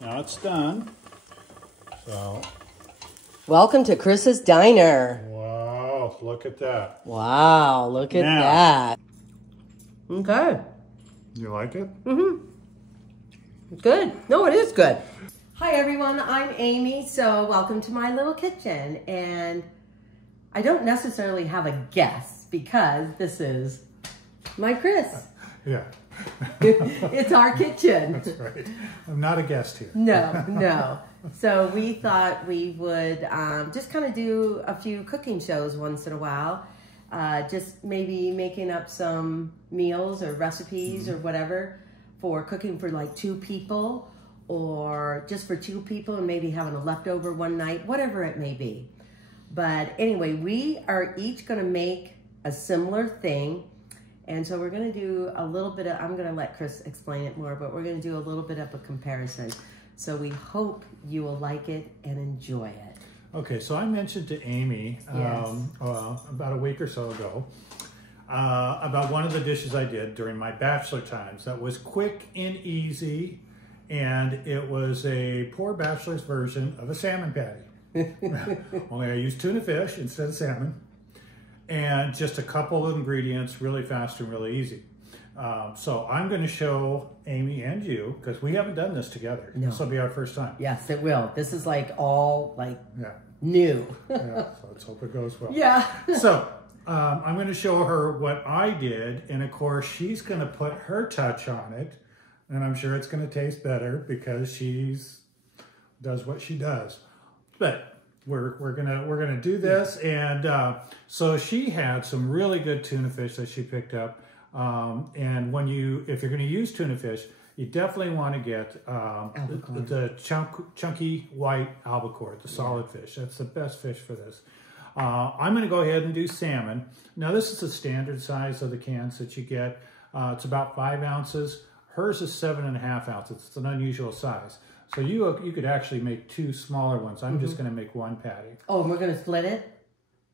Now it's done. So. Welcome to Chris's Diner. Wow, look at that. Wow, look at that. Okay. You like it? Mm-hmm. Good. No, it is good. Hi everyone, I'm Amy. So welcome to my little kitchen. And I don't necessarily have a guest because this is my Chris. Yeah. It's our kitchen. That's right. I'm not a guest here. No. So we thought we would just kind of do a few cooking shows once in a while. Just maybe making up some meals or recipes or whatever for cooking for like 2 people or just for 2 people and maybe having a leftover one night, whatever it may be. But anyway, we are each going to make a similar thing. And so we're going to do a little bit of, I'm going to let Chris explain it more, but we're going to do a little bit of a comparison. So we hope you will like it and enjoy it. Okay, so I mentioned to Amy about a week or so ago about one of the dishes I did during my bachelor times that was quick and easy, and it was a poor bachelor's version of a salmon patty. Only I used tuna fish instead of salmon, and just a couple of ingredients, really fast and really easy. So I'm going to show Amy and you, because we haven't done this together. No. This will be our first time. Yes, it will. This is like all new. So let's hope it goes well. Yeah. So I'm going to show her what I did, and of course she's going to put her touch on it, and I'm sure it's going to taste better because does what she does. But we're gonna do this, and so she had some really good tuna fish that she picked up. And if you're going to use tuna fish, you definitely want to get the chunky white albacore, the solid fish. That's the best fish for this. I'm going to go ahead and do salmon. Now this is the standard size of the cans that you get. It's about 5 ounces. Hers is 7.5 ounces. It's an unusual size. So you could actually make 2 smaller ones. I'm just going to make 1 patty. Oh, and we're going to split it?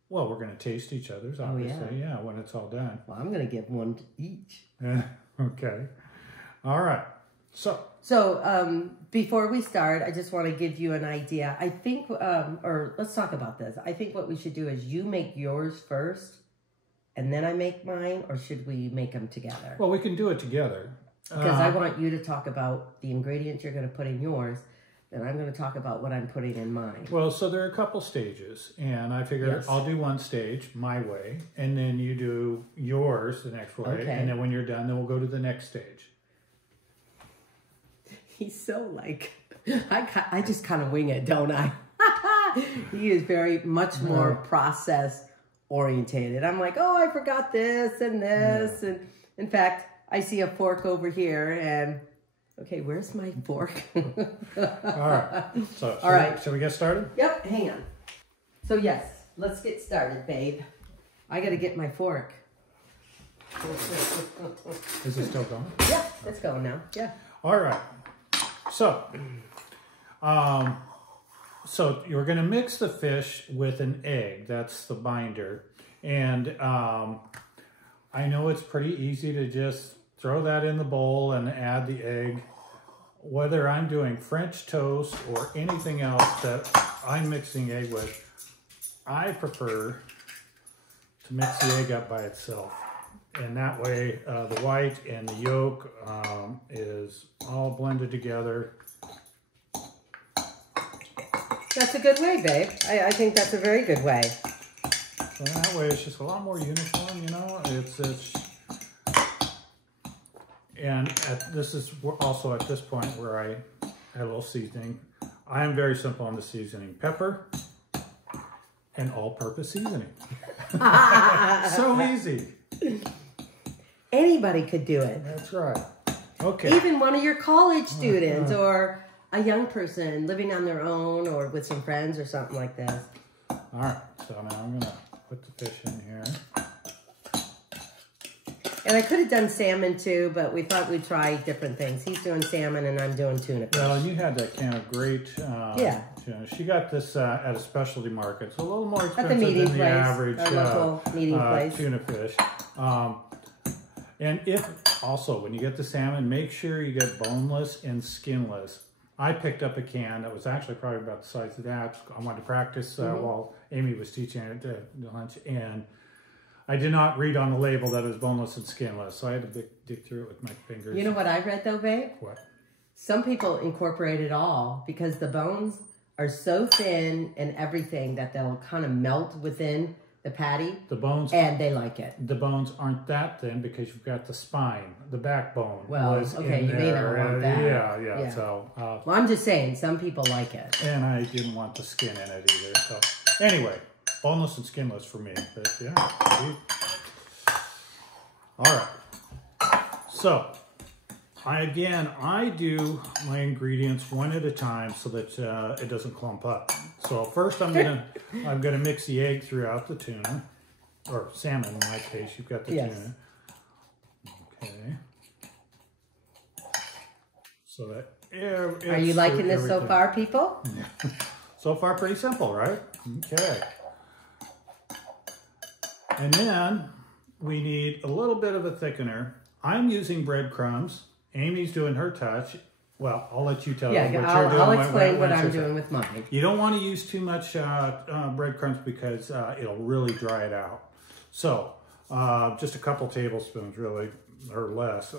Well, we're going to taste each other's, obviously. Yeah, when it's all done. Well, I'm going to give 1 to each. Okay. All right. So before we start, I just want to give you an idea. I think, or let's talk about this. I think what we should do is you make yours first, and then I make mine, or should we make them together? Well, we can do it together. Because I want you to talk about the ingredients you're going to put in yours, and I'm going to talk about what I'm putting in mine. Well, so there are a couple stages, and I figure I'll do one stage my way, and then you do yours the next way, and then when you're done, then we'll go to the next stage. He's so like, I just kind of wing it, don't I? He is very much more process orientated. I'm like, oh, I forgot this and this, and in fact, I see a fork over here, and okay, where's my fork? All right. So, shall we get started? Yep, hang on. So yes, let's get started, babe. I got to get my fork. Is it still going? Yeah, it's going now. Yeah. All right. So, so you're going to mix the fish with an egg. That's the binder. And I know it's pretty easy to just throw that in the bowl and add the egg. Whether I'm doing French toast or anything else that I'm mixing egg with, I prefer to mix the egg up by itself. And that way the white and the yolk is all blended together. That's a good way, babe. I think that's a very good way. So that way it's just a lot more uniform, you know. And this is also at this point where I add a little seasoning. I am very simple on the seasoning. Pepper and all-purpose seasoning. So easy. Anybody could do it. That's right. Okay. Even one of your college students or a young person living on their own or with some friends or something like this. All right. So now I'm going to put the fish in here. And I could have done salmon too, but we thought we'd try different things. He's doing salmon and I'm doing tuna fish. Well, you had that can of great, she got this at a specialty market. It's a little more expensive than the average tuna fish. And if also, when you get the salmon, make sure you get boneless and skinless. I picked up a can that was actually probably about the size of that. I wanted to practice while Amy was teaching it at lunch, and I did not read on the label that it was boneless and skinless, so I had to dig through it with my fingers. You know what I read though, babe? What? Some people incorporate it all because the bones are so thin and everything that they'll kind of melt within the patty. The bones, and they like it. The bones aren't that thin because you've got the spine, the backbone. Well, okay, you may not want that. Yeah. So, well, I'm just saying, some people like it. And I didn't want the skin in it either. So, anyway, boneless and skinless for me. But yeah, indeed. All right. So, I do my ingredients one at a time so that it doesn't clump up. So first I'm gonna mix the egg throughout the tuna, or salmon in my case. You've got the tuna. Okay. So that are you liking this so far, people? Yeah. So far, pretty simple, right? Okay. And then we need a little bit of a thickener. I'm using breadcrumbs. Amy's doing her touch. Well, I'll let you tell them what you're doing. I'll explain what I'm doing with mine. You don't want to use too much breadcrumbs because it'll really dry it out. So, just a couple tablespoons, really, or less.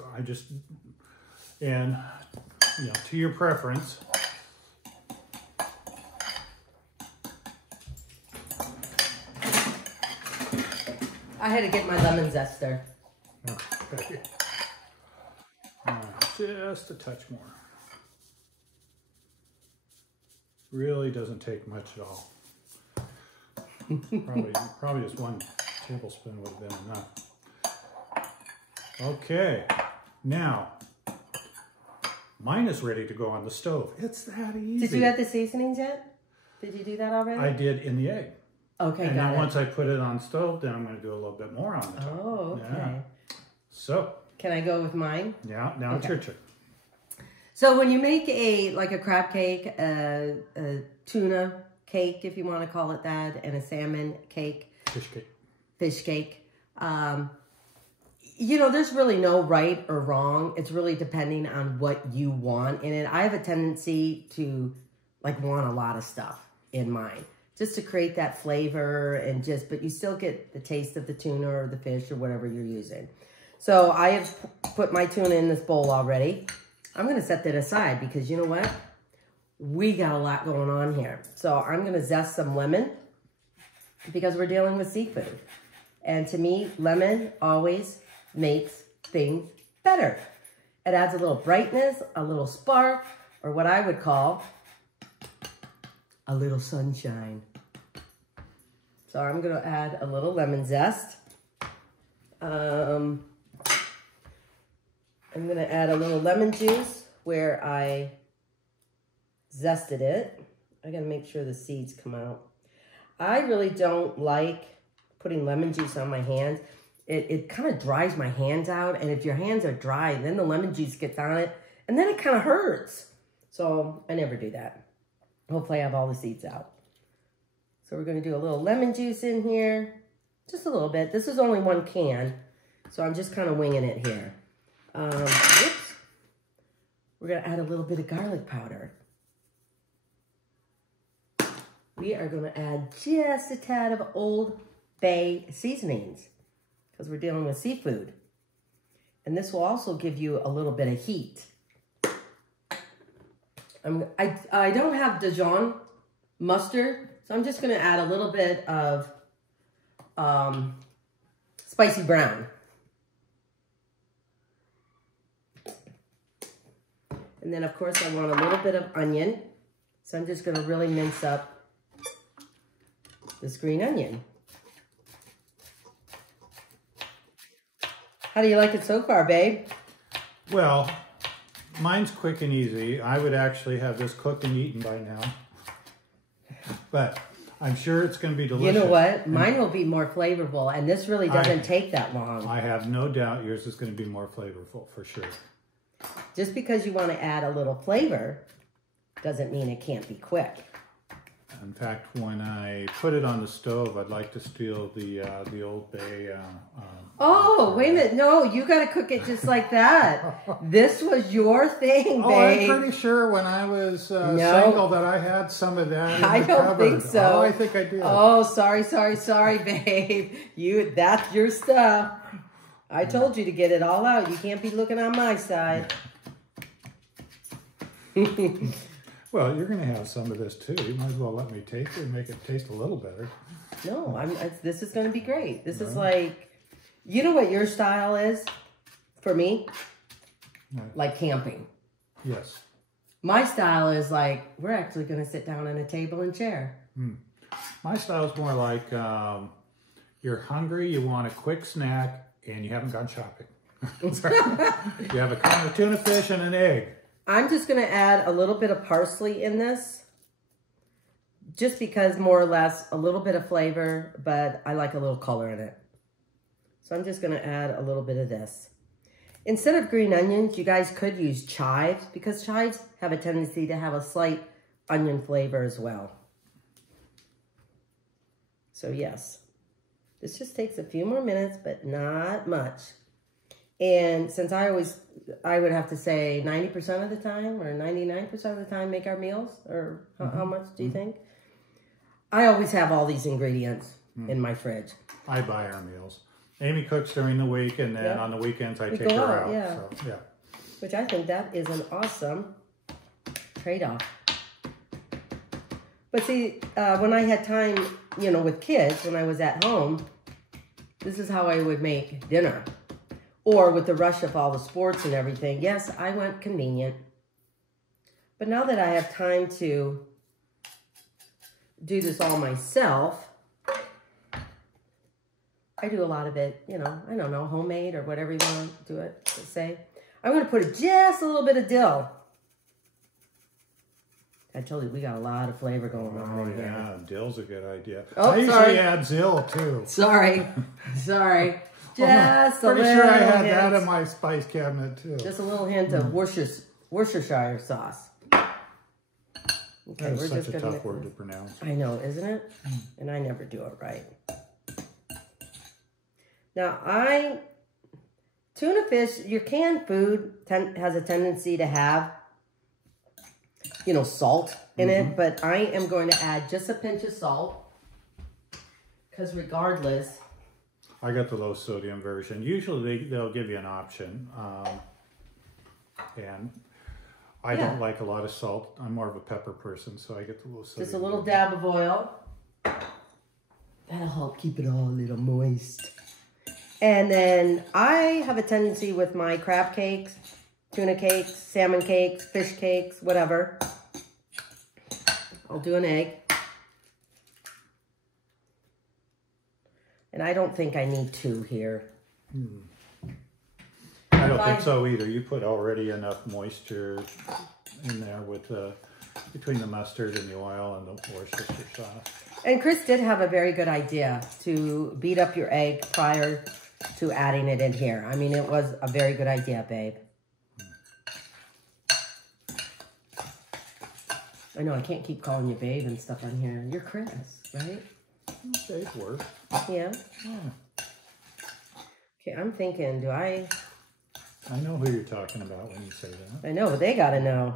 And to your preference. I had to get my lemon zester. Okay. Just a touch more. Really doesn't take much at all. Probably just 1 tablespoon would have been enough. Okay, now mine is ready to go on the stove. It's that easy. Did you add the seasonings yet? Did you do that already? I did in the egg. Okay, and then once I put it on the stove, then I'm going to do a little bit more on the top. Oh, okay. Yeah. So. Can I go with mine? Yeah, now it's your turn. So when you make a crab cake, a tuna cake, if you want to call it that, and a salmon cake. Fish cake. There's really no right or wrong. It's really depending on what you want in it. I have a tendency to want a lot of stuff in mine, just to create that flavor and but you still get the taste of the tuna or the fish or whatever you're using. So I have put my tuna in this bowl already. I'm going to set that aside because you know what? We got a lot going on here. So I'm going to zest some lemon because we're dealing with seafood. And to me, lemon always makes things better. It adds a little brightness, a little spark, or what I would call a little sunshine. So I'm going to add a little lemon zest. I'm going to add a little lemon juice where I zested it. I got to make sure the seeds come out. I really don't like putting lemon juice on my hands. It kind of dries my hands out, and if your hands are dry, then the lemon juice gets on it, and then it kind of hurts. So I never do that. Hopefully I have all the seeds out. So we're going to do a little lemon juice in here, just a little bit. This is only 1 can, so I'm just kind of winging it here. Whoops. We're going to add a little bit of garlic powder. We are going to add just a tad of Old Bay seasonings because we're dealing with seafood. And this will also give you a little bit of heat. I don't have Dijon mustard, so I'm just going to add a little bit of spicy brown. And then, of course, I want a little bit of onion. So I'm just going to really mince up this green onion. How do you like it so far, babe? Well, mine's quick and easy. I would actually have this cooked and eaten by now. But I'm sure it's going to be delicious. You know what? Mine will be more flavorful, and this really doesn't take that long. I have no doubt yours is going to be more flavorful, for sure. Just because you want to add a little flavor doesn't mean it can't be quick. In fact, when I put it on the stove, I'd like to steal the Old Bay Oh, wait a minute. No, you got to cook it just like that. This was your thing, babe. Oh, I'm pretty sure when I was single that I had some of that in I the don't cupboard. think so. Oh, I think I did. Oh, sorry, babe. That's your stuff. I told you to get it all out. You can't be looking on my side. Well, you're going to have some of this too. You might as well let me taste it and make it taste a little better. No, this is going to be great. This is like, you know what your style is for me? Like camping. Yes. My style is like, we're actually going to sit down on a table and chair. My style is more like you're hungry, you want a quick snack, and you haven't gone shopping. You have a can of tuna fish and an egg. I'm just going to add a little bit of parsley in this. Just because more or less a little bit of flavor, but I like a little color in it. So I'm just going to add a little bit of this. Instead of green onions, you guys could use chives because chives have a tendency to have a slight onion flavor as well. So yes, this just takes a few more minutes, but not much. And since I would have to say 90% of the time or 99% of the time make our meals, or how much do you think? I always have all these ingredients in my fridge. I buy our meals. Amy cooks during the week, and then on the weekends I take her out. So, yeah. Which I think that is an awesome trade-off. But see, when I had time, you know, with kids, when I was at home, this is how I would make dinner. Or with the rush of all the sports and everything, yes, I went convenient. But now that I have time to do this all myself, I do a lot of it, you know, I don't know, homemade or whatever you want to do it, to say. I'm going to put just a little bit of dill. I told you, we got a lot of flavor going on in here. Yeah, dill's a good idea. Oh, I usually add dill, too. Sorry. Just a little pretty sure I had that in my spice cabinet, too. Just a little hint of Worcestershire sauce. Okay, that is such a tough word to pronounce. I know, isn't it? And I never do it right. Now, tuna fish, your canned food has a tendency to have, you know, salt in it, but I am going to add just a pinch of salt because regardless. I got the low sodium version. Usually they'll give you an option. And I don't like a lot of salt. I'm more of a pepper person, so I get the low sodium. Just a little dab of oil. That'll help keep it all a little moist. And then I have a tendency with my crab cakes, tuna cakes, salmon cakes, fish cakes, whatever. I'll do an egg. And I don't think I need two here. I don't think so either. You put already enough moisture in there with between the mustard and the oil and the Worcestershire sauce. And Chris did have a very good idea to beat up your egg prior to adding it in here. I mean, it was a very good idea, babe. I know I can't keep calling you babe and stuff on here. You're Chris, right? Babe works. Yeah? Okay, I'm thinking, do I know who you're talking about when you say that. I know, but they gotta know.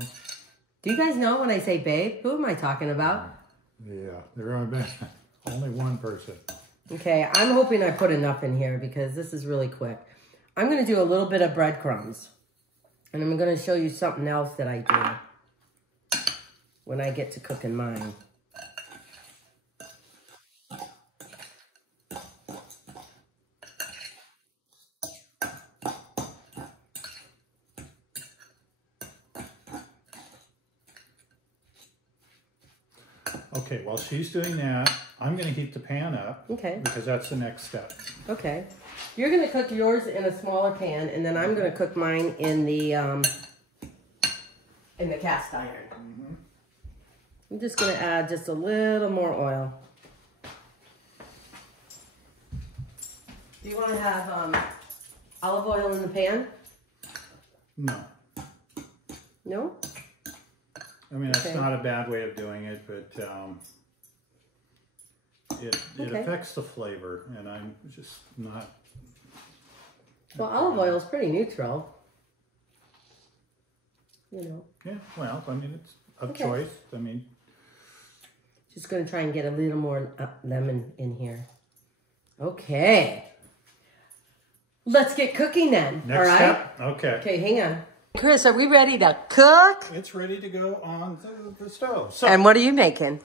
Do you guys know when I say babe? Who am I talking about? Yeah, there are only one person. Okay, I'm hoping I put enough in here because this is really quick. I'm going to do a little bit of breadcrumbs. And I'm going to show you something else that I do when I get to cooking mine. Okay, while she's doing that, I'm going to heat the pan up. Okay. Because that's the next step. Okay. You're going to cook yours in a smaller pan, and then I'm going to cook mine in the cast iron. I'm just going to add just a little more oil. Do you want to have olive oil in the pan? No. No? I mean, that's not a bad way of doing it, but it affects the flavor, and I'm just not Well, olive oil is pretty neutral. You know. Yeah, well, I mean, it's of choice. I mean, just going to try and get a little more lemon in here. Okay. Let's get cooking then. Next all right? step. Okay. Okay, hang on. Chris, are we ready to cook? It's ready to go on the stove. So, and what are you making?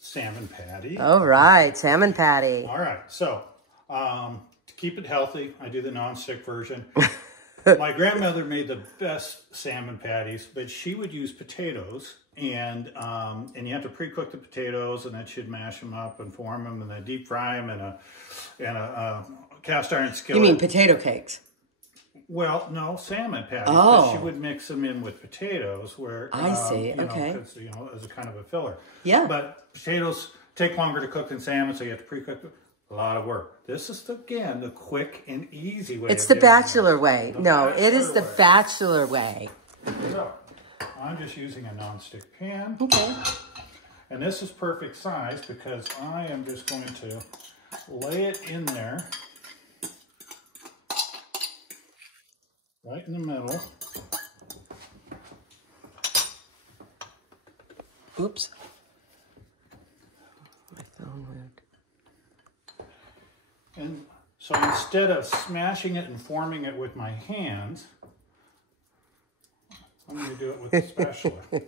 Salmon patty. All right, salmon patty. All right. So, to keep it healthy, I do the nonstick version. My grandmother made the best salmon patties, but she would use potatoes, and you have to pre-cook the potatoes, and then she'd mash them up and form them, and then deep fry them in a cast iron skillet. You mean potato cakes? Well, no, salmon patties. Oh. But she would mix them in with potatoes, where I see. you know, okay. As a kind of a filler. Yeah. But potatoes take longer to cook than salmon, so you have to pre-cook them. A lot of work. This is, again, the quick and easy way. It's the bachelor way. No, it is the bachelor way. So, I'm just using a nonstick pan. Okay. And this is perfect size because I am just going to lay it in there. Right in the middle. Oops. My phone moved. And so instead of smashing it and forming it with my hands, I'm going to do it with the spatula.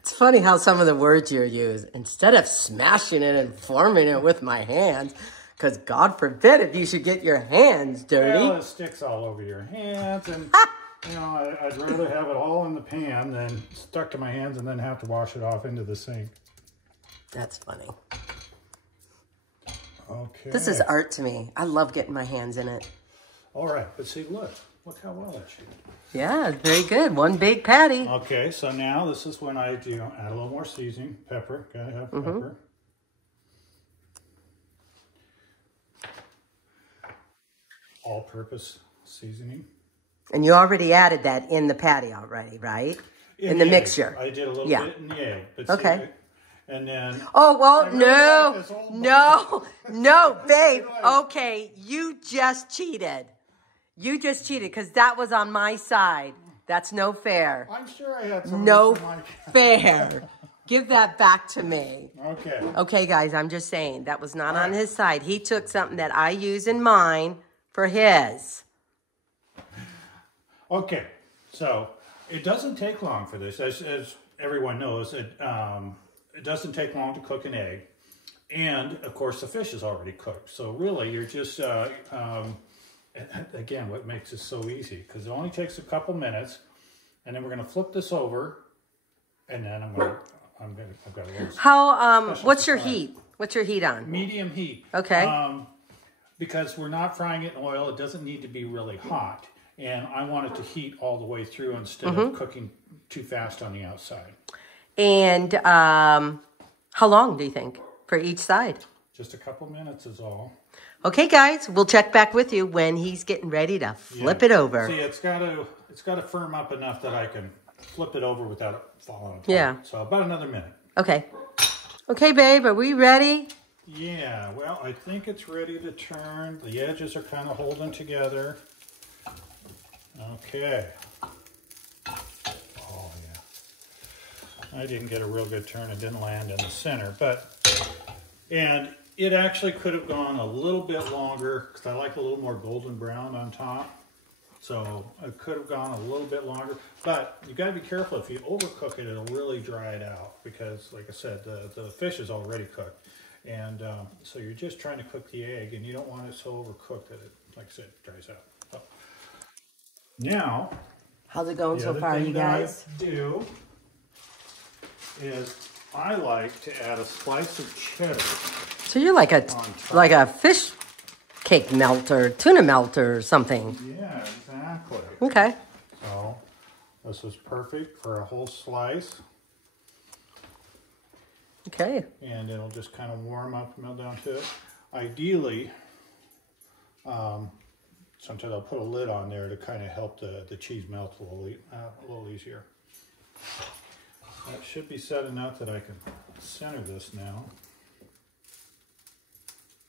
It's funny how some of the words you use, instead of smashing it and forming it with my hands, because God forbid if you should get your hands dirty. Well, it sticks all over your hands, and you know, I'd rather have it all in the pan than stuck to my hands and then have to wash it off into the sink. That's funny. Okay. This is art to me. I love getting my hands in it. All right, but see, look how well that shaped. Yeah, very good. One big patty. Okay, so now this is when I do add a little more seasoning. Pepper, gotta have pepper. All-purpose seasoning. And you already added that in the patty already, right? In the mixture. I did a little bit in the egg. But okay. See, and then... Oh, well, no, babe. Okay, you just cheated. You just cheated because that was on my side. That's no fair. I'm sure I had some. No fair. Give that back to me. Okay. Okay, guys, I'm just saying that was not on his side. He took something that I use in mine for his. Okay, so it doesn't take long for this. As everyone knows, it doesn't take long to cook an egg. And, of course, the fish is already cooked. So, really, you're just... again, what makes it so easy, because it only takes a couple minutes, and then we're going to flip this over, and then I've got a little... How, what's your heat? What's your heat on? Medium heat. Okay. Because we're not frying it in oil, it doesn't need to be really hot, and I want it to heat all the way through instead of cooking too fast on the outside. And how long do you think for each side? Just a couple minutes is all. Okay, guys, we'll check back with you when he's getting ready to flip it over. See, it's got to firm up enough that I can flip it over without it falling apart. Yeah. So about another minute. Okay. Okay, babe, are we ready? Yeah, well, I think it's ready to turn. The edges are kind of holding together. Okay. Oh, yeah. I didn't get a real good turn. It didn't land in the center, and it actually could have gone a little bit longer because I like a little more golden brown on top. So it could have gone a little bit longer, but you got to be careful. If you overcook it, it'll really dry it out because, like I said, the fish is already cooked. And so you're just trying to cook the egg, and you don't want it so overcooked that it, like I said, dries out. So now, how's it going so far, you guys? The other thing that I do is I like to add a slice of cheddar. So you're like a fish cake melter, tuna melter or something. Yeah, exactly. Okay. So this is perfect for a whole slice. Okay. And it'll just kind of warm up and melt down to it. Ideally, sometimes I'll put a lid on there to kind of help the cheese melt a little easier. That should be set enough that I can center this now.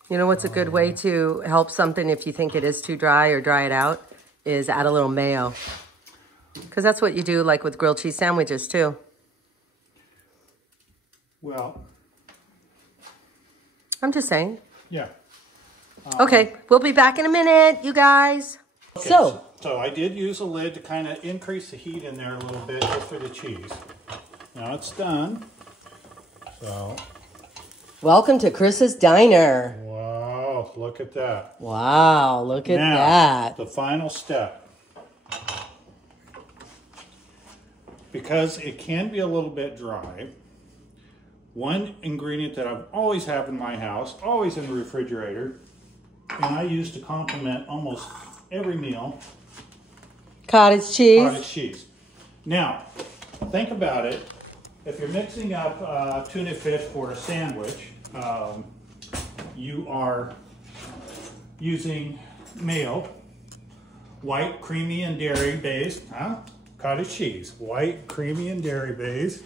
You know what's a good way to help something if you think it is too dry or dry it out? Is add a little mayo. Because that's what you do like with grilled cheese sandwiches too. Well, I'm just saying. yeah. Okay, we'll be back in a minute, you guys. Okay, So I did use a lid to kind of increase the heat in there a little bit just for the cheese. Now it's done. So, welcome to Chris's Diner. wow, look at that. Wow, look at that. The final step. Because it can be a little bit dry, one ingredient that I've always have in my house, always in the refrigerator, and I use to complement almost every meal. Cottage cheese. Cottage cheese. Now, think about it. If you're mixing up tuna fish for a sandwich, you are using mayo, white, creamy, and dairy based, cottage cheese, white, creamy, and dairy based.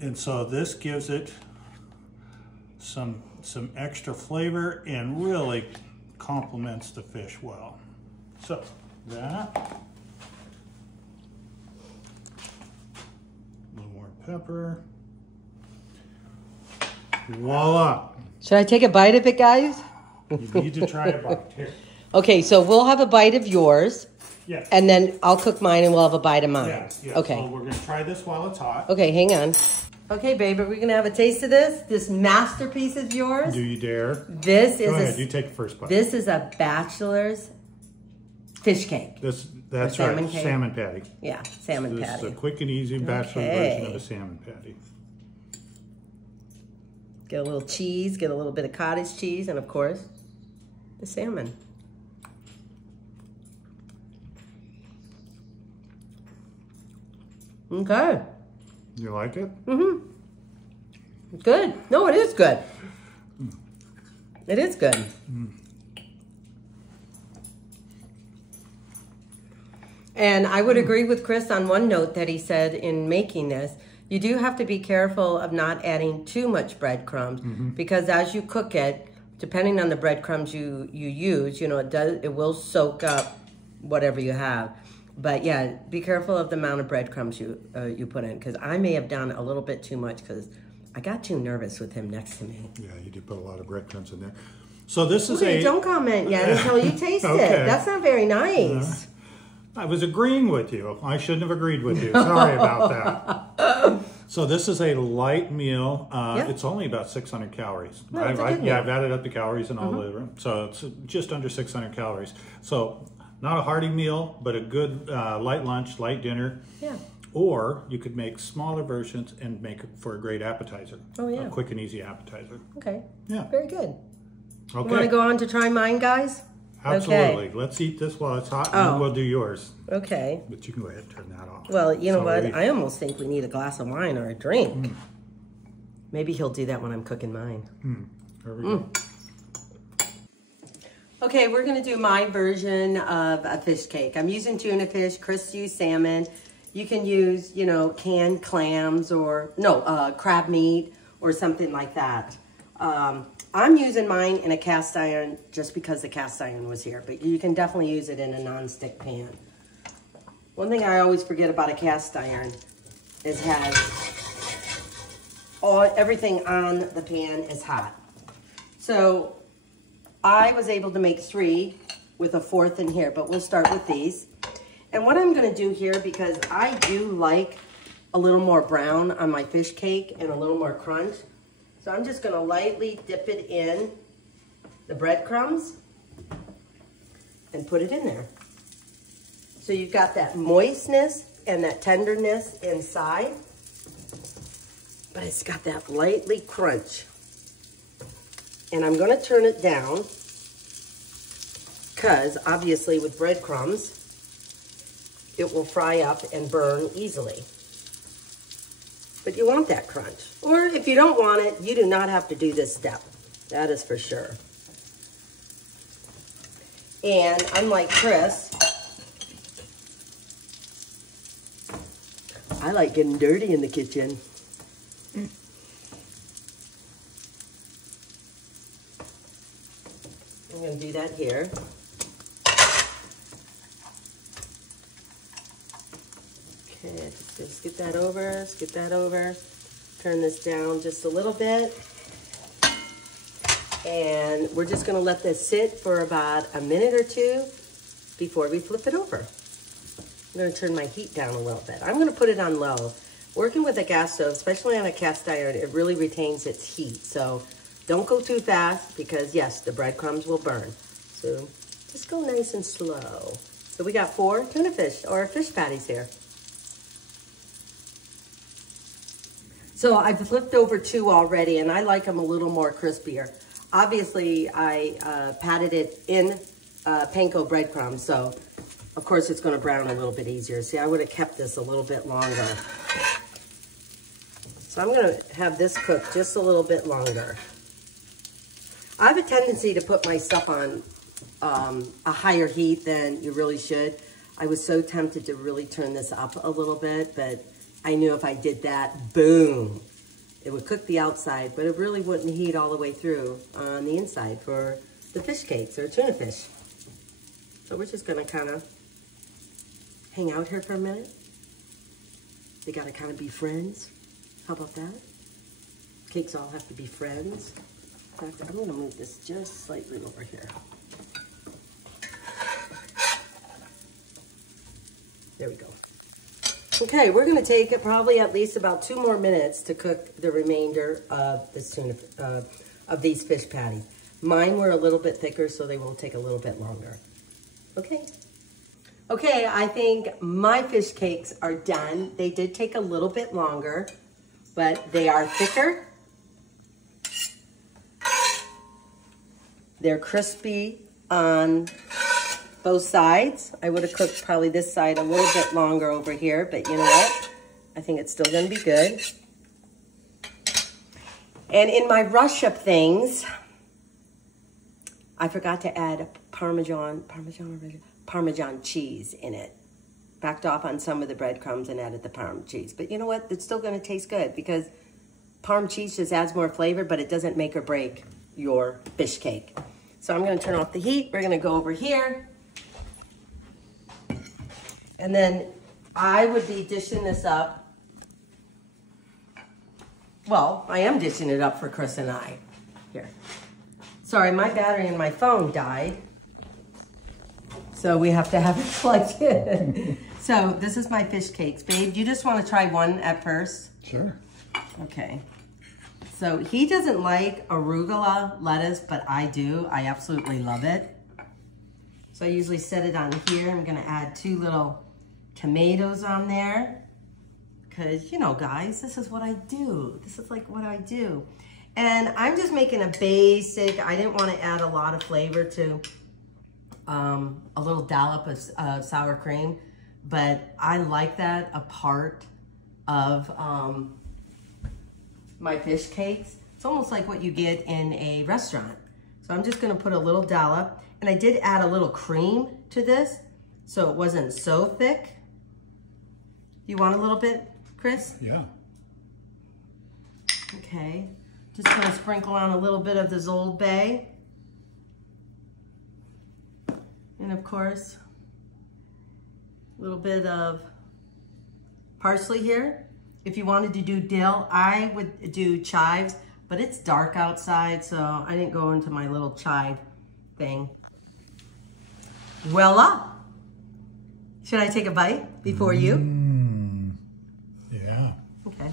And so this gives it some extra flavor and really complements the fish well. So that, a little more pepper. Voila! Should I take a bite of it, guys? You need to try a bite here. Okay, so we'll have a bite of yours. Yes. And then I'll cook mine and we'll have a bite of mine. Yes. Okay. So we're going to try this while it's hot. Okay, hang on. Okay, babe, are we going to have a taste of this? This masterpiece of yours? Do you dare? This is Go ahead, you take the first bite. This is a bachelor's fish cake. That's salmon right, cake? salmon patty. Yeah, salmon This patty. is a quick and easy bachelor version of a salmon patty. Get a little cheese, get a little bit of cottage cheese, and of course, the salmon. Okay. You like it? Mm-hmm. Good. No, it is good. It is good. And I would agree with Chris on one note that he said in making this. You do have to be careful of not adding too much breadcrumbs because as you cook it, depending on the breadcrumbs you use, you know, it will soak up whatever you have. But yeah, be careful of the amount of breadcrumbs you put in because I may have done a little bit too much because I got too nervous with him next to me. Yeah, you did put a lot of breadcrumbs in there. So this is Don't comment yet until you taste Okay. it. That's not very nice. I was agreeing with you. I shouldn't have agreed with you. Sorry about that. So this is a light meal. It's only about 600 calories. No, it's a good meal. I've added up the calories and all over. So it's just under 600 calories. So not a hearty meal, but a good light lunch, light dinner. Yeah. Or you could make smaller versions and make it for a great appetizer. Oh, yeah. A quick and easy appetizer. Okay. Yeah. Very good. Okay. You want to go on to try mine, guys? Absolutely. Okay. Let's eat this while it's hot, and then we'll do yours. Okay. But you can go ahead and turn that off. Well, you know what? I almost think we need a glass of wine or a drink. Maybe he'll do that when I'm cooking mine. There we go. Okay, we're going to do my version of a fish cake. I'm using tuna fish. Chris used salmon. You can use, you know, canned clams or, crab meat or something like that. I'm using mine in a cast iron just because the cast iron was here, but you can definitely use it in a nonstick pan. One thing I always forget about a cast iron is everything on the pan is hot. So I was able to make 3 with a 4th in here, but we'll start with these. And what I'm gonna do here, because I do like a little more brown on my fish cake and a little more crunch, so I'm just gonna lightly dip it in the breadcrumbs and put it in there. So you've got that moistness and that tenderness inside, but it's got that lightly crunch. And I'm gonna turn it down because obviously with breadcrumbs, it will fry up and burn easily. But you want that crunch. Or if you don't want it, you do not have to do this step. That is for sure. And unlike Chris, I like getting dirty in the kitchen. gonna do that here. Okay, just scoot that over, scoot that over. Turn this down just a little bit. And we're just gonna let this sit for about a minute or two before we flip it over. I'm gonna turn my heat down a little bit. I'm gonna put it on low. Working with a gas stove, especially on a cast iron, it really retains its heat. So don't go too fast because yes, the breadcrumbs will burn. So just go nice and slow. So we got 4 tuna fish or fish patties here. So I've flipped over 2 already and I like them a little more crispier. Obviously, I patted it in panko breadcrumbs, so of course it's gonna brown a little bit easier. See, I would have kept this a little bit longer. So I'm gonna have this cook just a little bit longer. I have a tendency to put my stuff on a higher heat than you really should. I was so tempted to really turn this up a little bit, but I knew if I did that, boom, it would cook the outside, but it really wouldn't heat all the way through on the inside for the fish cakes or tuna fish. So we're just gonna kind of hang out here for a minute. They gotta kind of be friends. How about that? Cakes all have to be friends. In fact, I'm gonna move this just slightly over here. There we go. Okay, we're gonna take probably at least about 2 more minutes to cook the remainder of this tuna, of these fish patties. Mine were a little bit thicker, so they will take a little bit longer. Okay. Okay, I think my fish cakes are done. They did take a little bit longer, but they are thicker. They're crispy on both sides. I would have cooked probably this side a little bit longer over here, but you know what? I think it's still gonna be good. And in my rush of things, I forgot to add Parmesan cheese in it. Backed off on some of the breadcrumbs and added the Parm cheese. But you know what? It's still gonna taste good because Parm cheese just adds more flavor, but it doesn't make or break your fish cake. So I'm gonna turn off the heat. We're gonna go over here. And then I would be dishing this up. Well, I am dishing it up for Chris and I. Here. Sorry, my battery in my phone died. So we have to have it plugged in. So this is my fish cakes. Babe, do you just want to try one at first? Sure. Okay. So he doesn't like arugula lettuce, but I do. I absolutely love it. So I usually set it on here. I'm gonna add 2 little tomatoes on there. Cause you know, guys, this is what I do. This is like what I do. And I'm just making a basic, I didn't want to add a lot of flavor to a little dollop of sour cream, but I like that a part of my fish cakes. It's almost like what you get in a restaurant. So I'm just gonna put a little dollop, and I did add a little cream to this, so it wasn't so thick. You want a little bit, Chris? Yeah. Okay. Just gonna sprinkle on a little bit of this Old Bay. And of course, a little bit of parsley here. If you wanted to do dill, I would do chives, but it's dark outside, so I didn't go into my little chive thing. Voila! Should I take a bite before you? Yeah. Okay.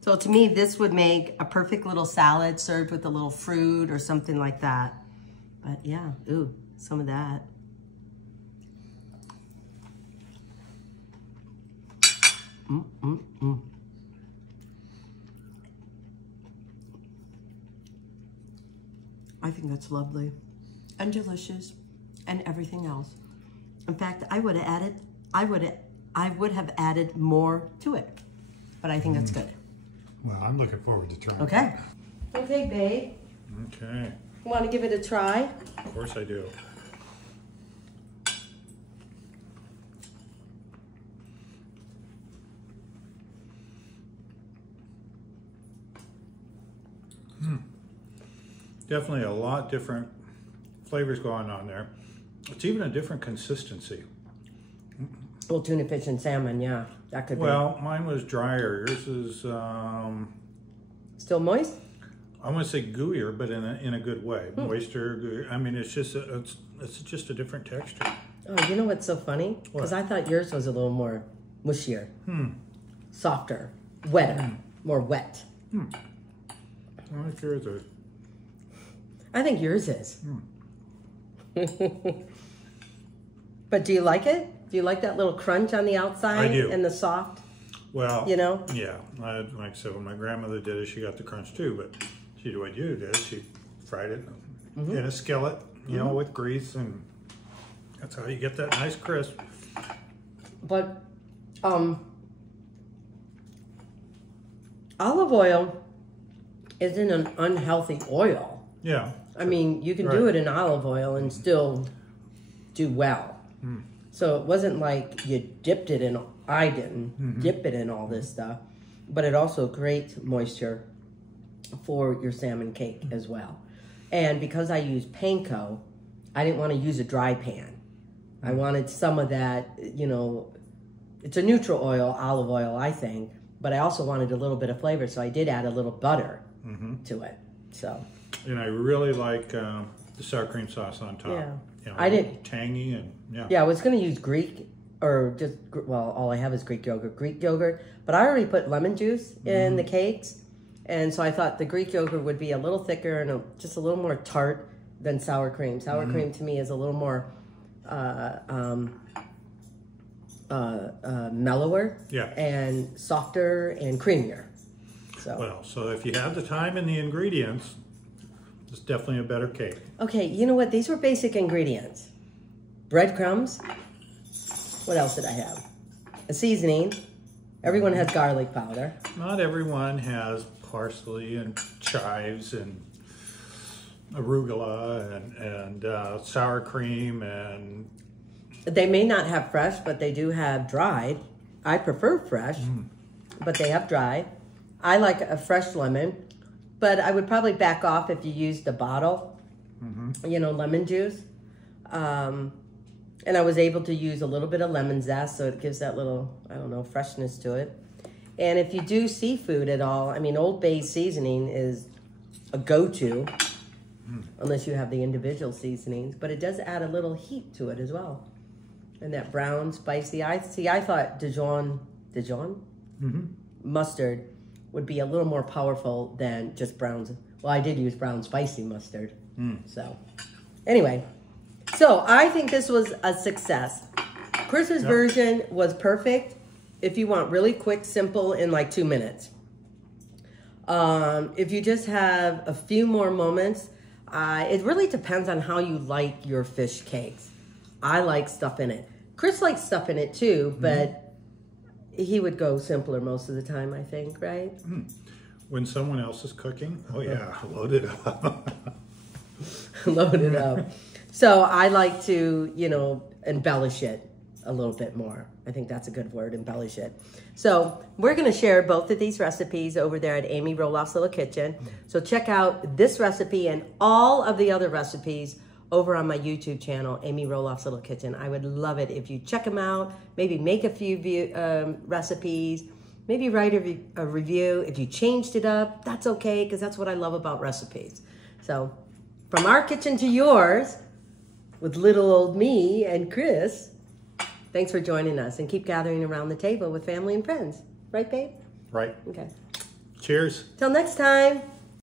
So to me, this would make a perfect little salad served with a little fruit or something like that. But yeah, ooh, some of that. I think that's lovely and delicious and everything else. In fact, I would have added more to it, but I think that's good. Well, I'm looking forward to trying. Okay. Okay, babe. Okay. Want to give it a try? Of course I do. definitely a lot different flavors going on there. It's even a different consistency. Well, tuna fish and salmon, yeah, that could be. Well, mine was drier. Yours is Still moist? I want to say gooier, but in a good way. Moister, gooier. I mean, it's just a different texture. Oh, you know what's so funny? Because I thought yours was a little more mushier, softer, wetter, more wet. I think yours is. I think yours is. But do you like it? Do you like that little crunch on the outside? I do. And the soft? Well, you know? Yeah. Like I said, when my grandmother did it, she got the crunch too, but she did what you did. She fried it in a skillet, you know, with grease, and that's how you get that nice crisp. But olive oil isn't an unhealthy oil. Yeah. I mean, you can do it in olive oil and still do well. So it wasn't like you dipped it in, I didn't dip it in all this stuff, but it also creates moisture for your salmon cake as well. And because I use panko, I didn't want to use a dry pan. I wanted some of that, you know, it's a neutral oil, olive oil, I think, but I also wanted a little bit of flavor, so I did add a little butter to it. So. And I really like the sour cream sauce on top. Yeah. You know, I did tangy and Yeah, I was going to use Greek or just, well, all I have is Greek yogurt, but I already put lemon juice in the cakes, and so I thought the Greek yogurt would be a little thicker and just a little more tart than sour cream. Sour cream to me is a little more mellower and softer and creamier. So if you have the time and the ingredients, it's definitely a better cake. Okay, you know what? These were basic ingredients. Breadcrumbs. What else did I have? A seasoning. Everyone has garlic powder. Not everyone has parsley and chives and arugula and sour cream, and they may not have fresh, but they do have dried. I prefer fresh, but they have dried. I like a fresh lemon, but I would probably back off if you used a bottle, you know, lemon juice. And I was able to use a little bit of lemon zest, so it gives that little, I don't know, freshness to it. And if you do seafood at all, I mean, Old Bay seasoning is a go-to, unless you have the individual seasonings, but it does add a little heat to it as well. And that brown, spicy, I thought Dijon mustard would be a little more powerful than just brown. Well, I did use brown spicy mustard. So anyway, so I think this was a success. Chris's version was perfect if you want really quick, simple, in like 2 minutes. If you just have a few more moments, it really depends on how you like your fish cakes. I like stuff in it. Chris likes stuff in it too, but he would go simpler most of the time, I think, right? When someone else is cooking, oh yeah, load it up. Load it up. So I like to, you know, embellish it a little bit more. I think that's a good word, embellish it. So we're going to share both of these recipes over there at Amy Roloff's Little Kitchen. So check out this recipe and all of the other recipes over on my YouTube channel, Amy Roloff's Little Kitchen. I would love it if you check them out, maybe make a few recipes, maybe write a review. If you changed it up, that's okay, because that's what I love about recipes. So from our kitchen to yours, with little old me and Chris, thanks for joining us, and keep gathering around the table with family and friends. Right, babe? Right. Okay. Cheers. Till next time.